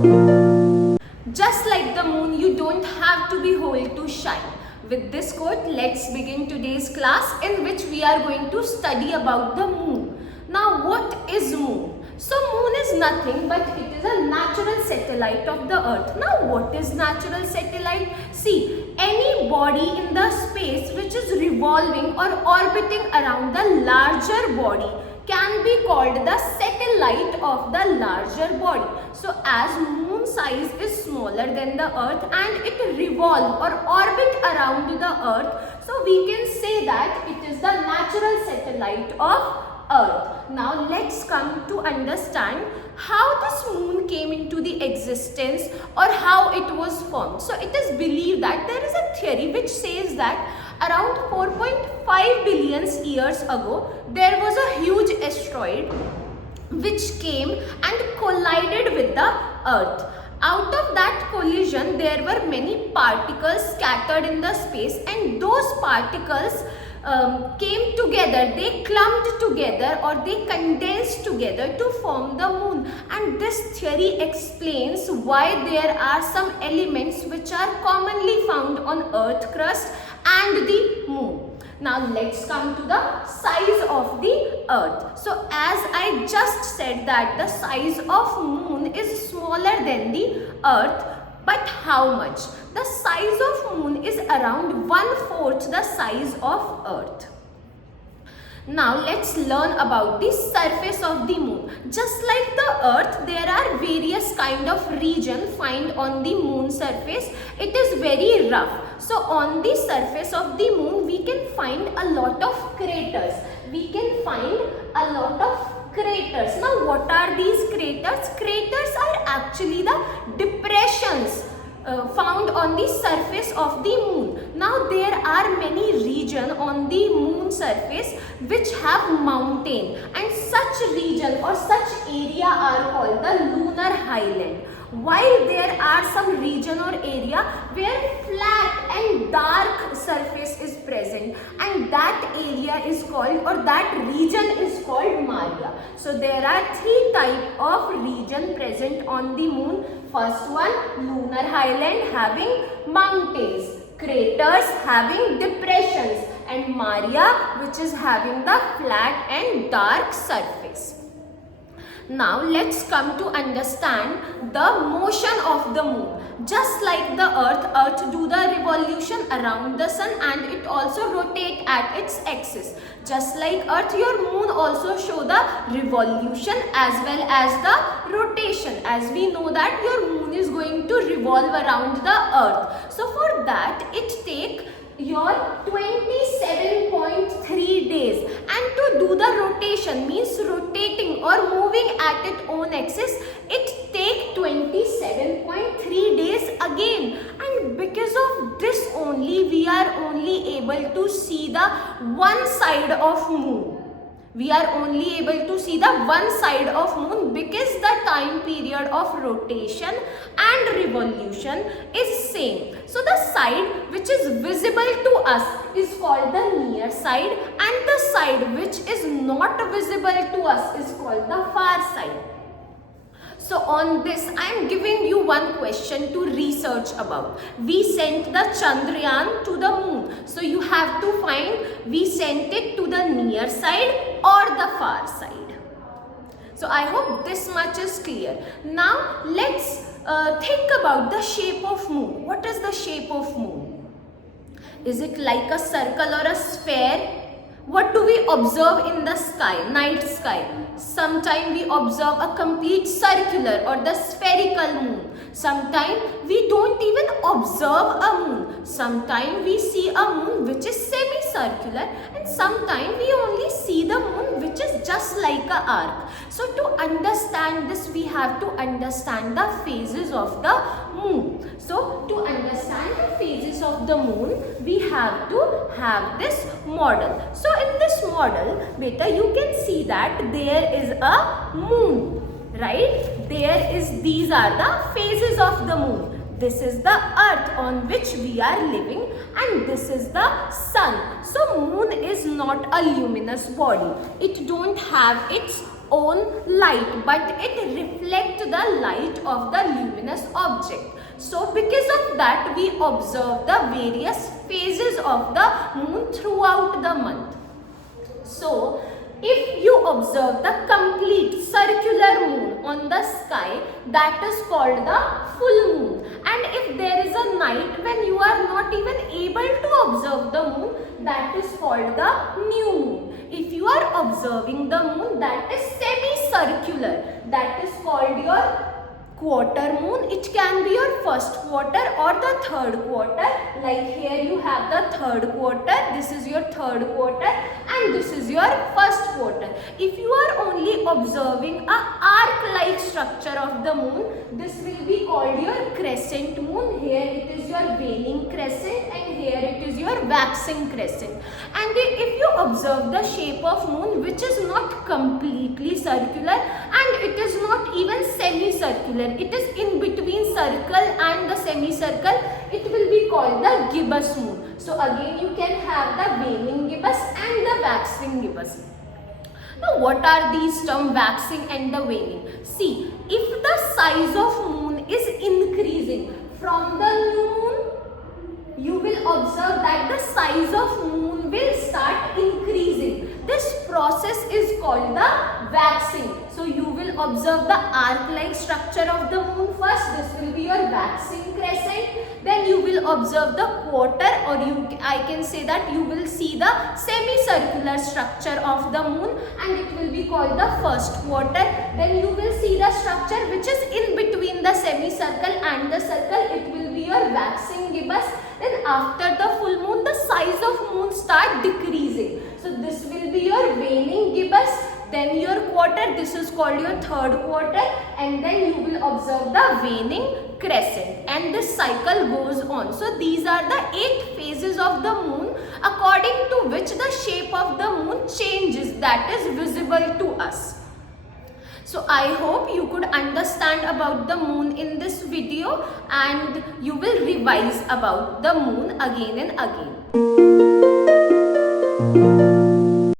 Just like the moon, you don't have to be whole to shine. With this quote, let's begin today's class in which we are going to study about the moon. Now, what is moon? So, moon is nothing but it is a natural satellite of the earth. Now, what is natural satellite? See, any body in the space which is revolving or orbiting around the larger body can be called the satellite of the larger body. So as moon size is smaller than the earth and it revolve or orbit around the earth, so we can say that it is the natural satellite of earth. Now let's come to understand how this moon came into the existence or how it was formed. So it is believed that there is a theory which says that around 4.5 billion years ago, there was a huge asteroid which came and collided with the earth. Out of that collision, there were many particles scattered in the space, and those particles came together, they clumped together or they condensed together to form the moon. And this theory explains why there are some elements which are commonly found on earth crust and the moon. Now let's come to the size of the earth. So as I just said that the size of moon is smaller than the earth, but how much? The size of moon is around 1/4 the size of earth. Now let's learn about the surface of the moon. Just like the earth, there are various kind of region found on the moon surface. It is very rough. So on the surface of the moon, we can find a lot of craters. Now what are these craters? Craters are actually the depressions found on the surface of the moon. Now there are many regions on the moon surface which have mountain, and such region or such area are called the lunar highland. While there are some region or area where flat and dark surface is present, and that area is called or that region is called Maria. So there are three types of region present on the moon. First one, lunar highland having mountains, craters having depressions, and Maria which is having the flat and dark surface. Now let's come to understand the motion of the moon. Just like the earth do the revolution around the sun and it also rotate at its axis. Just like earth, your moon also show the revolution as well as the rotation, as we know that your moon is going to revolve around the earth. So for that it take your 27.3 days, and to do the rotation means rotating or moving at its own axis, it take 27.3 days again. And because of this only, we are only able to see the one side of moon. We are only able to see the one side of moon because the time period of rotation and revolution is same. So the side which is visible to us is called the near side, and the side which is not visible to us is called the far side. So on this, I am giving you one question to research about. We sent the Chandrayaan to the moon. So you have to find we sent it to the near side or the far side. So I hope this much is clear. Now let's think about the shape of moon. What is the shape of moon? Is it like a circle or a sphere? What do we observe in the sky, night sky? Sometimes we observe a complete circular or the spherical moon. Sometimes we don't even observe a moon. Sometimes we see a moon which is semicircular, and sometimes we only see the moon which is just like an arc. So to understand this, we have to understand the phases of the moon. So to understand the phases of the moon, we have to have this model. So in this model, beta, you can see that there is a moon. Right? These are the phases of the moon. This is the earth on which we are living, and this is the sun. So moon is not a luminous body. It don't have its own light, but it reflects the light of the luminous object. So because of that, we observe the various phases of the moon throughout the month. So if you observe the complete circular moon on the sky, that is called the full moon. And if there is a night when you are not even able to observe the moon, that is called the new moon. If you are observing the moon that is semicircular, that is called your quarter moon. It can be your first quarter or the third quarter. Like here you have the third quarter, this is your third quarter, and this is your first quarter. If you are only observing a arc-like structure of the moon, this will be called your crescent moon. Here it is your waning crescent, and here it is your waxing crescent. And if you observe the shape of moon, which is not completely circular and it is not even semicircular, it is in between circle and the semicircle, it will be called the gibbous moon. So again you can have the waning gibbous and the waxing gibbous. Now what are these terms, waxing and the waning? See, if the size of moon is increasing from the new moon, you will observe that the size of moon will start increasing. This process is called the waxing. So you will observe the arc-like structure of the moon first. This will be your waxing crescent. Then you will observe the quarter, or I can say that you will see the semicircular structure of the moon, and it will be called the first quarter. Then you will see the structure which is in between the semicircle and the circle. It will be your waxing gibbous. Then after the full moon, the size of moon start decreasing. So this will be your waning gibbous. Then your quarter, this is called your third quarter, and then you will observe the waning crescent, and this cycle goes on. So these are the 8 phases of the moon, according to which the shape of the moon changes, that is visible to us. So I hope you could understand about the moon in this video, and you will revise about the moon again and again.